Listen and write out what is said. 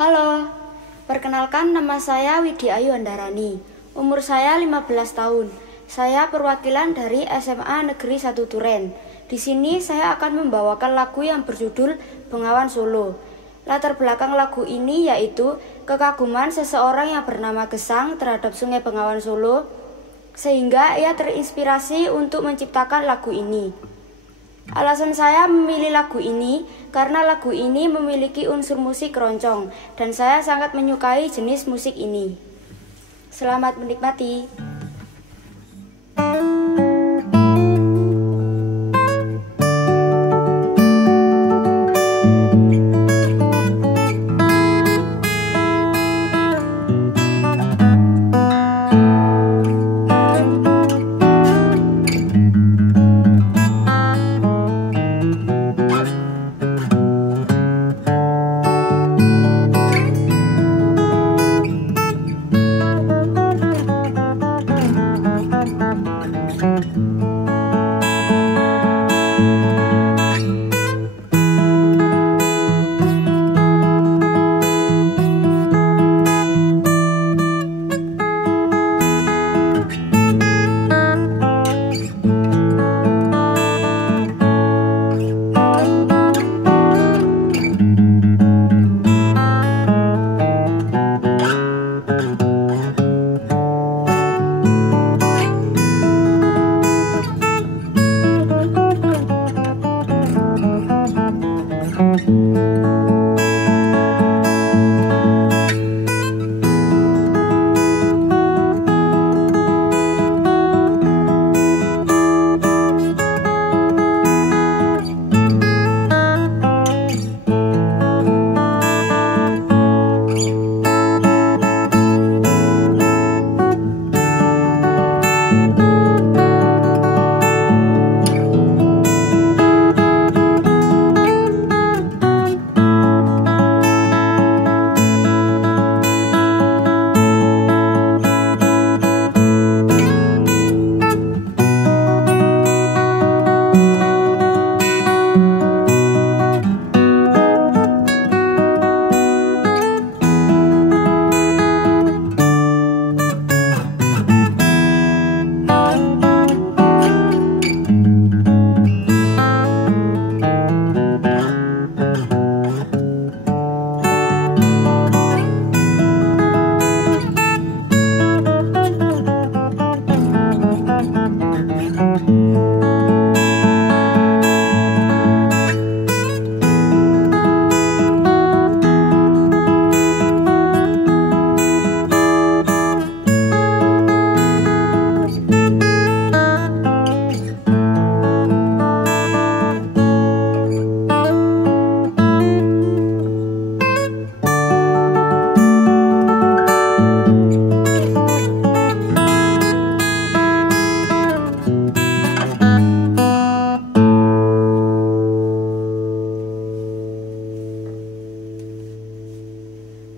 Halo, perkenalkan nama saya Widi Ayu Andarani. Umur saya 15 tahun. Saya perwakilan dari SMA Negeri 1 Duren. Di sini saya akan membawakan lagu yang berjudul Bengawan Solo. Latar belakang lagu ini yaitu kekaguman seseorang yang bernama Gesang terhadap Sungai Bengawan Solo, sehingga ia terinspirasi untuk menciptakan lagu ini. Alasan saya memilih lagu ini karena lagu ini memiliki unsur musik keroncong dan saya sangat menyukai jenis musik ini. Selamat menikmati.